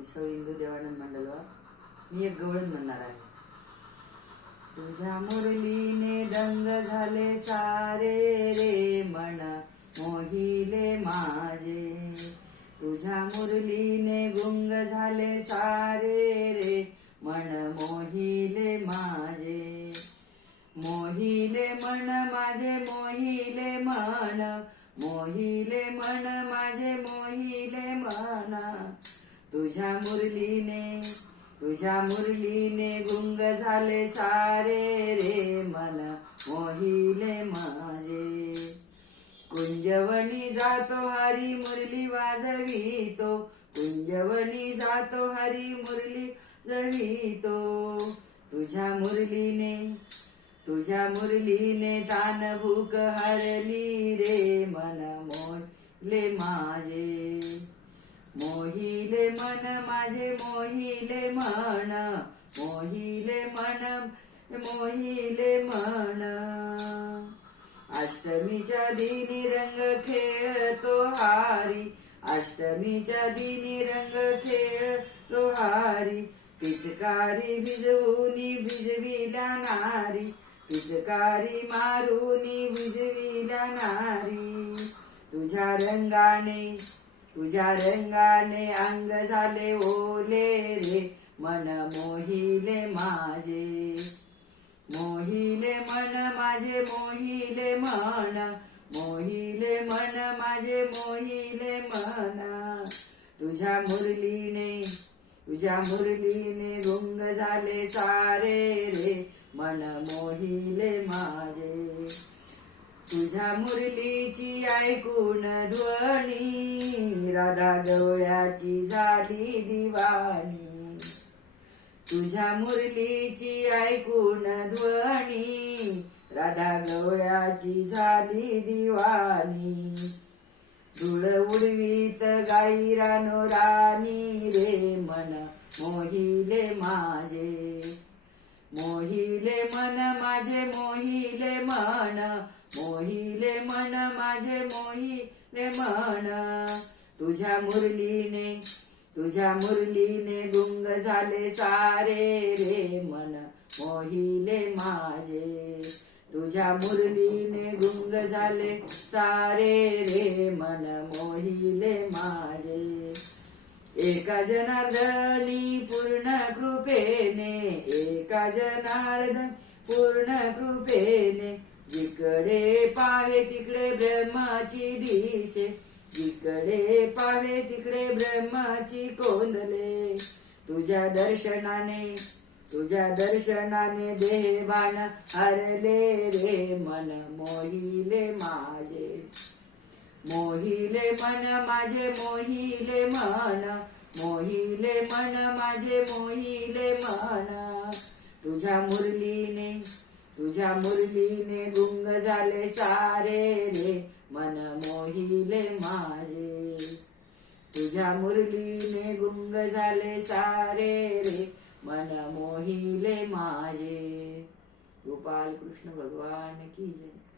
मी सौ इंदू देवानंद मंडलवार मी एक गवळण म्हणणार आहे. तुझ्या मुरलीने दंग झाले सारे रे मन मोहिले माझे. तुझ्या मुरलीने गुंग झाले सारे रे मन मोहिले माझे. मोहिले मन माझे मोहिले मन मोहिले मन तुझ्या मुरलीने तुझ्या मुरलीने गुंग झाले सारे रे. मला मोहिले माझे. कुंजवणी जातो हरी मुरली वाजवितो. कुंजवणी जातो हरी मुरली जवितो. तुझ्या मुरलीने तुझ्या मुरलीने तान भूक हरली रे. मला मोहिले माझे. मोहिले मन माझे मोहिले मन मोहिले मन मोहिले मन. अष्टमीच्या दिनी रंग खेळतो हारी अष्टमीच्या दिनी रंग खेळतो हारी. पिचकारी भिजवूनी भिजविला नारी पिचकारी मारूनी भिजविला नारी. तुझ्या रंगाने तुझ्या रंगाने अंग झाले ओले रे. मन मोहिले माझे. मोहिले मन माझे मोहिले मन. मोहिले मन माझे मोहिले मन. तुझ्या मुरलीने तुझ्या मुरलीने गुंग झाले सारे रे. मन मोहिले माझे. तुझ्या मुरलीची ऐकून ध्वनी राधा गवळ्याची झाली दिवाणी. तुझ्या मुरलीची ऐकून ध्वनी राधा गवळ्याची झाली दिवाणी. धुळ उडवीत गाई रानो राणी रे मन मोहिले माझे. मोहिले मन माझे मोहिले मन मोहिले मन माझे मोहिले मन तुझ्या मुरलीने तुझ्या मुरलीने गुंग झाले सारे रे मन मोहिले माझे तुझ्या मुरलीने गुंग झाले सारे रे मन मोहिले माझे एका जनार्दनी पूर्ण कृपेने एका जनार्दन पूर्ण कृपेने जिकडे पावे तिकडे ब्रह्माची दिशे. जिकडे पावे तिकडे ब्रह्माची कोंदले तुझ्या दर्शनाने तुझ्या दर्शनाने देवान हरले रे मन. मोहिले माझे मोहिले मन माझे मोहिले मन. मोहिले मन माझे मोहिले मन. तुझ्या मुरलीने तुझ्या मुरलीने गुंग झाले सारे रे मन मोहिले माझे. तुझ्या मुरलीने गुंग झाले सारे रे मन मोहिले माझे. गोपाल कृष्ण भगवान की जय.